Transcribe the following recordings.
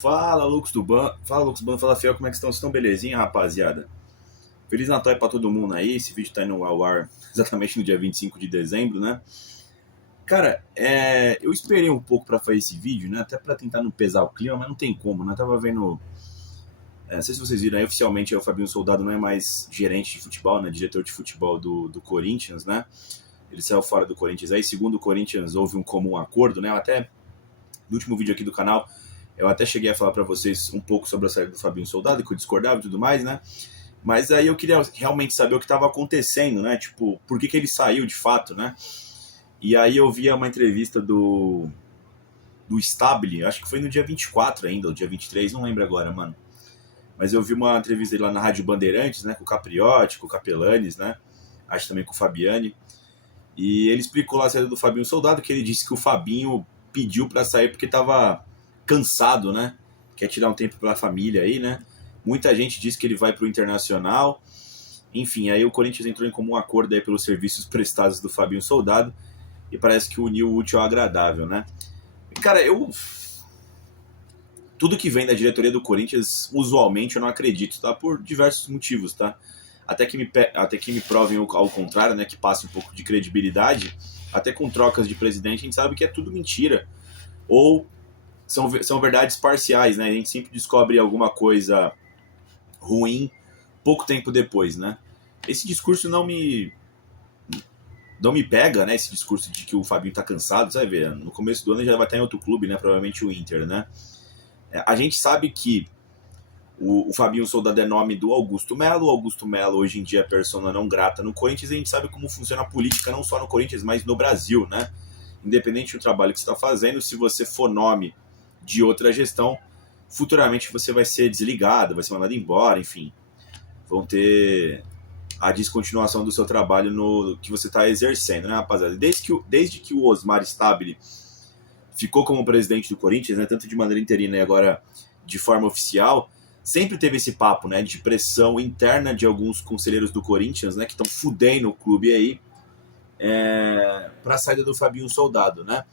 Fala Lucas do Ban, fala Fiel, como é que estão? Vocês estão belezinha, rapaziada? Feliz Natal aí pra todo mundo aí, esse vídeo tá indo ao ar exatamente no dia 25 de dezembro, né? Cara, eu esperei um pouco pra fazer esse vídeo, né? Até pra tentar não pesar o clima, mas não tem como, né? Eu tava vendo, não sei se vocês viram aí, oficialmente o Fabinho Soldado não é mais gerente de futebol, né? Diretor de futebol do Corinthians, né? Ele saiu fora do Corinthians aí, segundo o Corinthians houve um comum acordo, né? Até no último vídeo aqui do canal eu até cheguei a falar pra vocês um pouco sobre a saída do Fabinho Soldado, que eu discordava e tudo mais, né? Mas aí eu queria realmente saber o que estava acontecendo, né? Tipo, por que ele saiu de fato, né? E aí eu via uma entrevista do Stabile, acho que foi no dia 24 ainda, ou dia 23, não lembro agora, mano. Mas eu vi uma entrevista dele lá na Rádio Bandeirantes, né? Com o Capriotti, com o Capelanes, né? Acho também com o Fabiani. E ele explicou lá a saída do Fabinho Soldado, que ele disse que o Fabinho pediu para sair porque estava cansado, né? Quer tirar um tempo para a família aí, né? Muita gente diz que ele vai para o Internacional. Enfim, aí o Corinthians entrou em comum acordo aí pelos serviços prestados do Fabinho Soldado e parece que uniu o útil ao agradável, né? E, cara, tudo que vem da diretoria do Corinthians, usualmente eu não acredito, tá? Por diversos motivos, tá? Até que me provem ao contrário, né? Que passe um pouco de credibilidade. Até com trocas de presidente, a gente sabe que é tudo mentira. Ou são verdades parciais, né? A gente sempre descobre alguma coisa ruim pouco tempo depois, né? Esse discurso não me pega, né? Esse discurso de que o Fabinho tá cansado, sabe? Ver, no começo do ano ele já vai estar em outro clube, né? Provavelmente o Inter, né? A gente sabe que o Fabinho Soldado é nome do Augusto Melo. O Augusto Melo hoje em dia é persona não grata no Corinthians. E a gente sabe como funciona a política, não só no Corinthians, mas no Brasil, né? Independente do trabalho que você está fazendo, se você for nome de outra gestão, futuramente você vai ser desligado, vai ser mandado embora, enfim. Vão ter a descontinuação do seu trabalho no que você está exercendo, né, rapaziada? Desde que o Osmar Stabile ficou como presidente do Corinthians, né, tanto de maneira interina e agora de forma oficial, sempre teve esse papo, né, de pressão interna de alguns conselheiros do Corinthians, né, que estão fudendo o clube aí, para a saída do Fabinho Soldado, né?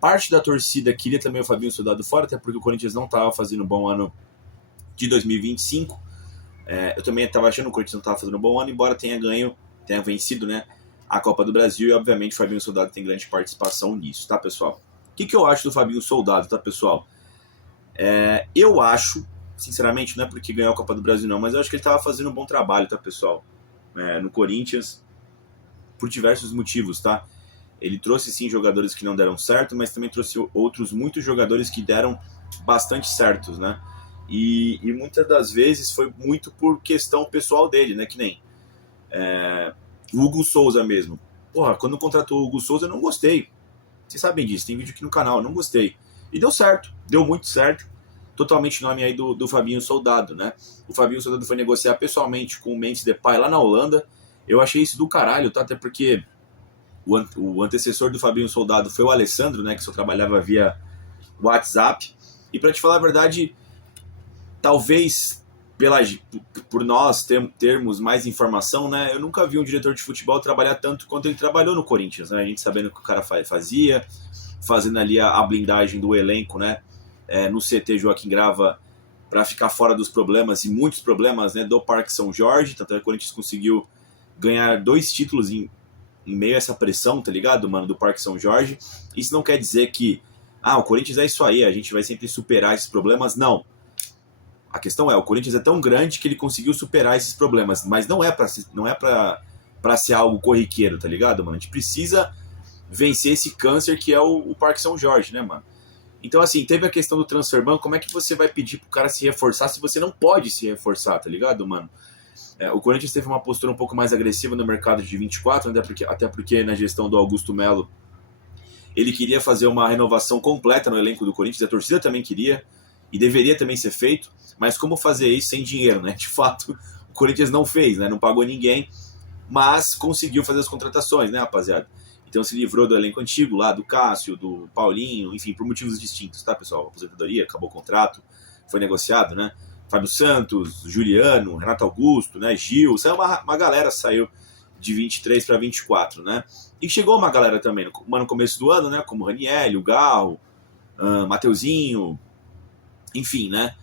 Parte da torcida queria também o Fabinho Soldado fora, até porque o Corinthians não estava fazendo um bom ano de 2025. Eu também estava achando que o Corinthians não estava fazendo um bom ano, embora tenha vencido, né, a Copa do Brasil, e obviamente o Fabinho Soldado tem grande participação nisso, tá, pessoal? O que eu acho do Fabinho Soldado, tá, pessoal? Eu acho, sinceramente, não é porque ganhou a Copa do Brasil não, mas eu acho que ele estava fazendo um bom trabalho, tá, pessoal? No Corinthians, por diversos motivos, tá? Ele trouxe sim jogadores que não deram certo, mas também trouxe outros muitos jogadores que deram bastante certos, né? E muitas das vezes foi muito por questão pessoal dele, né? Que nem o Hugo Souza mesmo. Porra, quando contratou o Hugo Souza eu não gostei. Vocês sabem disso, tem vídeo aqui no canal, eu não gostei. E deu certo, deu muito certo. Totalmente nome aí do Fabinho Soldado, né? O Fabinho Soldado foi negociar pessoalmente com o Memphis Depay lá na Holanda. Eu achei isso do caralho, tá? Até porque o antecessor do Fabinho Soldado foi o Alessandro, né? Que só trabalhava via WhatsApp. E para te falar a verdade, talvez por nós termos mais informação, né? Eu nunca vi um diretor de futebol trabalhar tanto quanto ele trabalhou no Corinthians, né? A gente sabendo o que o cara fazia, fazendo ali a blindagem do elenco, né? No CT Joaquim Grava para ficar fora dos problemas e muitos problemas, né? Do Parque São Jorge, tanto é que o Corinthians conseguiu ganhar 2 títulos em meio a essa pressão, tá ligado, mano, do Parque São Jorge. Isso não quer dizer que o Corinthians é isso aí, a gente vai sempre superar esses problemas. Não. A questão o Corinthians é tão grande que ele conseguiu superar esses problemas, mas não é para ser algo corriqueiro, tá ligado, mano? A gente precisa vencer esse câncer que é o Parque São Jorge, né, mano? Então, assim, teve a questão do transfer ban, como é que você vai pedir pro cara se reforçar se você não pode se reforçar, tá ligado, mano? O Corinthians teve uma postura um pouco mais agressiva no mercado de 24, até porque na gestão do Augusto Melo ele queria fazer uma renovação completa no elenco do Corinthians, a torcida também queria, e deveria também ser feito, mas como fazer isso sem dinheiro, né? De fato, o Corinthians não fez, né? Não pagou ninguém, mas conseguiu fazer as contratações, né, rapaziada? Então se livrou do elenco antigo lá, do Cássio, do Paulinho, enfim, por motivos distintos, tá, pessoal? Aposentadoria, acabou o contrato, foi negociado, né? Fábio Santos, Juliano, Renato Augusto, né? Gil, saiu uma galera, saiu de 23 para 24, né? E chegou uma galera também no começo do ano, né? Como o Raniel, o Garro, Mateuzinho, enfim, né?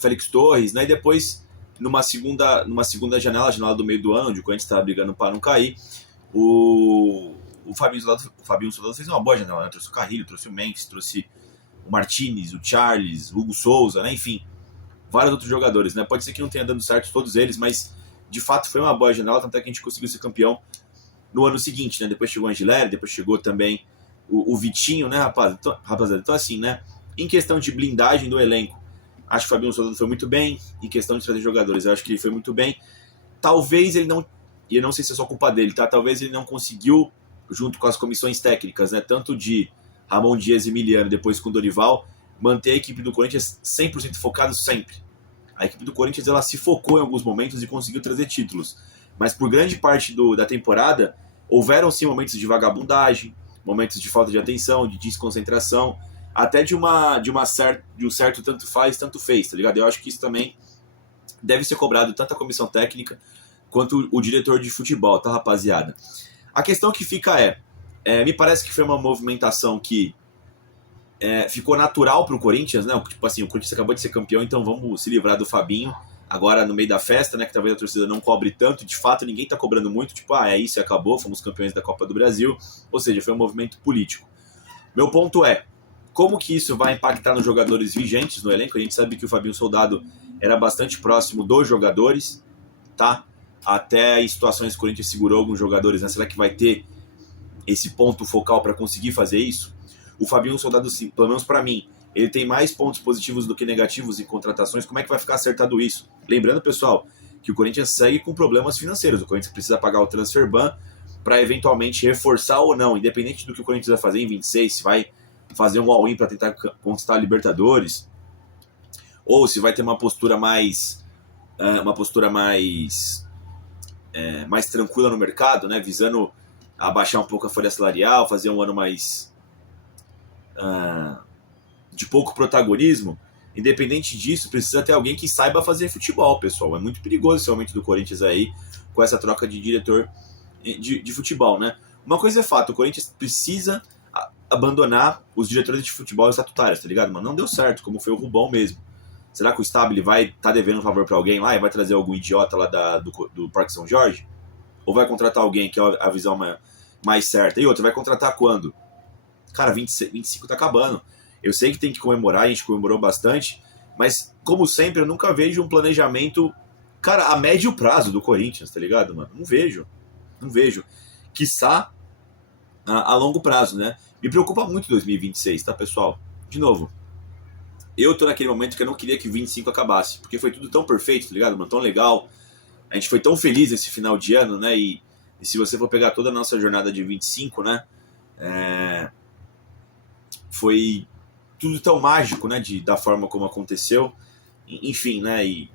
Félix Torres, né? E depois, numa segunda janela, a janela do meio do ano, onde o Corinthians estava brigando para não cair, o Fabinho Soldado fez uma boa janela, né? Trouxe o Carrilho, trouxe o Memphis, trouxe o Martinez, o Charles, o Hugo Souza, né? Enfim, vários outros jogadores, né? Pode ser que não tenha dado certo todos eles, mas de fato foi uma boa janela, tanto é que a gente conseguiu ser campeão no ano seguinte, né? Depois chegou o Angileri, depois chegou também o Vitinho, né, rapaziada? Então, assim, né? Em questão de blindagem do elenco, acho que o Fabinho Soldado foi muito bem. Em questão de trazer jogadores, eu acho que ele foi muito bem. Talvez ele não, e eu não sei se é só culpa dele, tá? Talvez ele não conseguiu, junto com as comissões técnicas, né? Tanto de Ramon Dias e Emiliano, depois com o Dorival, manter a equipe do Corinthians 100% focada sempre. A equipe do Corinthians ela se focou em alguns momentos e conseguiu trazer títulos. Mas por grande parte da temporada, houveram sim momentos de vagabundagem, momentos de falta de atenção, de desconcentração, até de um certo tanto faz, tanto fez, tá ligado? Eu acho que isso também deve ser cobrado tanto a comissão técnica quanto o diretor de futebol, tá, rapaziada? A questão que fica me parece que foi uma movimentação que ficou natural pro Corinthians, né? Tipo assim, o Corinthians acabou de ser campeão, então vamos se livrar do Fabinho agora no meio da festa, né? Que talvez a torcida não cobre tanto. De fato, ninguém tá cobrando muito, tipo, é isso e acabou, fomos campeões da Copa do Brasil. Ou seja, foi um movimento político. Meu ponto como que isso vai impactar nos jogadores vigentes no elenco? A gente sabe que o Fabinho Soldado era bastante próximo dos jogadores, tá? Até em situações que o Corinthians segurou alguns jogadores, né? Será que vai ter esse ponto focal para conseguir fazer isso? O Fabinho Soldado, sim, pelo menos para mim, ele tem mais pontos positivos do que negativos em contratações. Como é que vai ficar acertado isso? Lembrando, pessoal, que o Corinthians segue com problemas financeiros. O Corinthians precisa pagar o transfer ban para eventualmente reforçar ou não, independente do que o Corinthians vai fazer em 26, se vai fazer um all-in para tentar conquistar a Libertadores, ou se vai ter uma postura mais mais tranquila no mercado, né, visando abaixar um pouco a folha salarial, fazer um ano mais de pouco protagonismo. Independente disso, precisa ter alguém que saiba fazer futebol, pessoal. É muito perigoso esse aumento do Corinthians aí, com essa troca de diretor de futebol, né? Uma coisa é fato, o Corinthians precisa abandonar os diretores de futebol estatutários, tá ligado, mano? Não deu certo, como foi o Rubão mesmo. Será que o Stabile vai devendo um favor pra alguém lá e vai trazer algum idiota lá do Parque São Jorge? Ou vai contratar alguém que é a visão mais certa? E outra, vai contratar quando? Cara, 25 tá acabando. Eu sei que tem que comemorar, a gente comemorou bastante, mas, como sempre, eu nunca vejo um planejamento, cara, a médio prazo do Corinthians, tá ligado, mano? Não vejo. Quiçá a longo prazo, né? Me preocupa muito 2026, tá, pessoal? De novo, eu tô naquele momento que eu não queria que 25 acabasse, porque foi tudo tão perfeito, tá ligado, mano? Tão legal. A gente foi tão feliz esse final de ano, né? E se você for pegar toda a nossa jornada de 25, né? Foi tudo tão mágico, né, da forma como aconteceu, enfim, né, e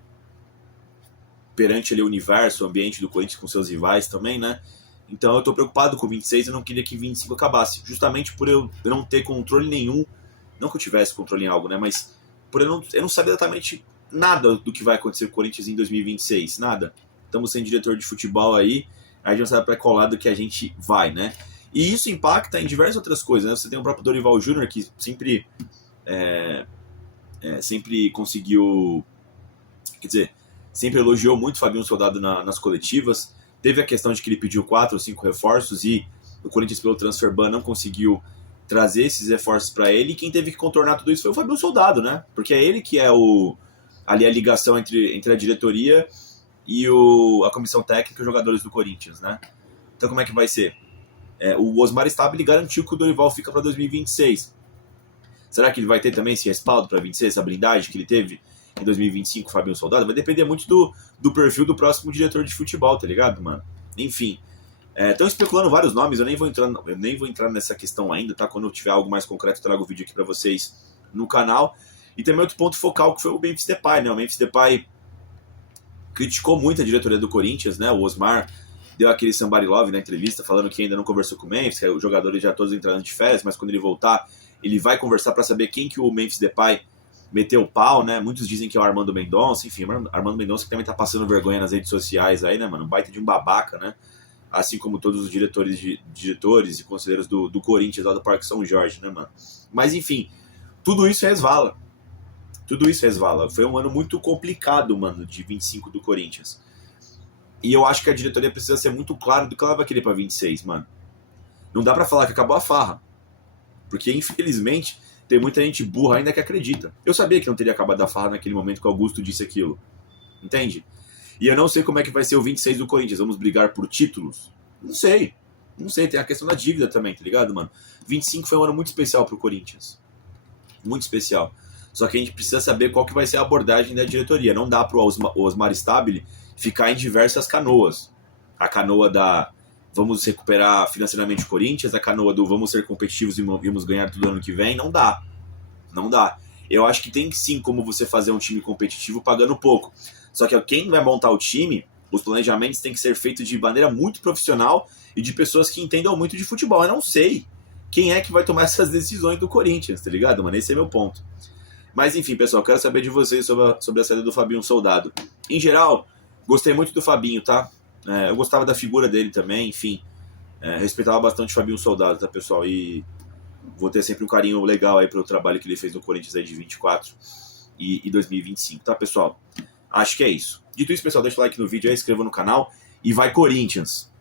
perante ali o universo, o ambiente do Corinthians com seus rivais também, né, então eu tô preocupado com 26, eu não queria que 25 acabasse, justamente por eu não ter controle nenhum, não que eu tivesse controle em algo, né, mas por eu não saber exatamente nada do que vai acontecer com o Corinthians em 2026, nada, estamos sem diretor de futebol aí, a gente não sabe para qual lado que a gente vai, né. E isso impacta em diversas outras coisas, né? Você tem o próprio Dorival Júnior, que sempre conseguiu, quer dizer, sempre elogiou muito o Fabinho Soldado nas coletivas. Teve a questão de que ele pediu 4 ou 5 reforços e o Corinthians, pelo transfer ban, não conseguiu trazer esses reforços para ele. E quem teve que contornar tudo isso foi o Fabinho Soldado, né? Porque é ele que é ali a ligação entre a diretoria e a comissão técnica e os jogadores do Corinthians, né? Então como é que vai ser? O Osmar Stabile garantiu que o Dorival fica para 2026. Será que ele vai ter também esse respaldo para 26, essa blindagem que ele teve em 2025 com o Fabinho Soldado? Vai depender muito do perfil do próximo diretor de futebol, tá ligado, mano? Enfim, estão especulando vários nomes, eu nem vou entrar nessa questão ainda, tá? Quando eu tiver algo mais concreto, eu trago o vídeo aqui para vocês no canal. E também outro ponto focal que foi o Memphis Depay, né? O Memphis Depay criticou muito a diretoria do Corinthians, né? O Osmar deu aquele somebody love na entrevista, falando que ainda não conversou com o Memphis, que os jogadores já todos entrando de férias, mas quando ele voltar, ele vai conversar para saber quem que o Memphis Depay meteu o pau, né? Muitos dizem que é o Armando Mendonça, enfim, Armando Mendonça que também tá passando vergonha nas redes sociais aí, né, mano? Um baita de um babaca, né? Assim como todos os diretores e conselheiros do Corinthians lá do Parque São Jorge, né, mano? Mas enfim, tudo isso resvala. Tudo isso resvala. Foi um ano muito complicado, mano, de 25 do Corinthians. E eu acho que a diretoria precisa ser muito clara do que ela vai querer pra 26, mano. Não dá pra falar que acabou a farra. Porque, infelizmente, tem muita gente burra ainda que acredita. Eu sabia que não teria acabado a farra naquele momento que o Augusto disse aquilo. Entende? E eu não sei como é que vai ser o 26 do Corinthians. Vamos brigar por títulos? Não sei. Não sei, tem a questão da dívida também, tá ligado, mano? 25 foi um ano muito especial pro Corinthians. Muito especial. Só que a gente precisa saber qual que vai ser a abordagem da diretoria. Não dá pro Osmar Stabile ficar em diversas canoas. A canoa da vamos recuperar financeiramente o Corinthians, a canoa do vamos ser competitivos e vamos ganhar tudo ano que vem. Não dá. Não dá. Eu acho que tem sim como você fazer um time competitivo pagando pouco. Só que quem vai montar o time, os planejamentos têm que ser feitos de maneira muito profissional e de pessoas que entendam muito de futebol. Eu não sei quem é que vai tomar essas decisões do Corinthians, tá ligado, mano? Esse é meu ponto. Mas enfim, pessoal, quero saber de vocês sobre a saída do Fabinho Soldado. Em geral, gostei muito do Fabinho, tá? Eu gostava da figura dele também, enfim. Respeitava bastante o Fabinho Soldado, tá, pessoal? E vou ter sempre um carinho legal aí pelo trabalho que ele fez no Corinthians aí de 24 e 2025, tá, pessoal? Acho que é isso. Dito isso, pessoal, deixa o like no vídeo aí, inscreva no canal e vai Corinthians!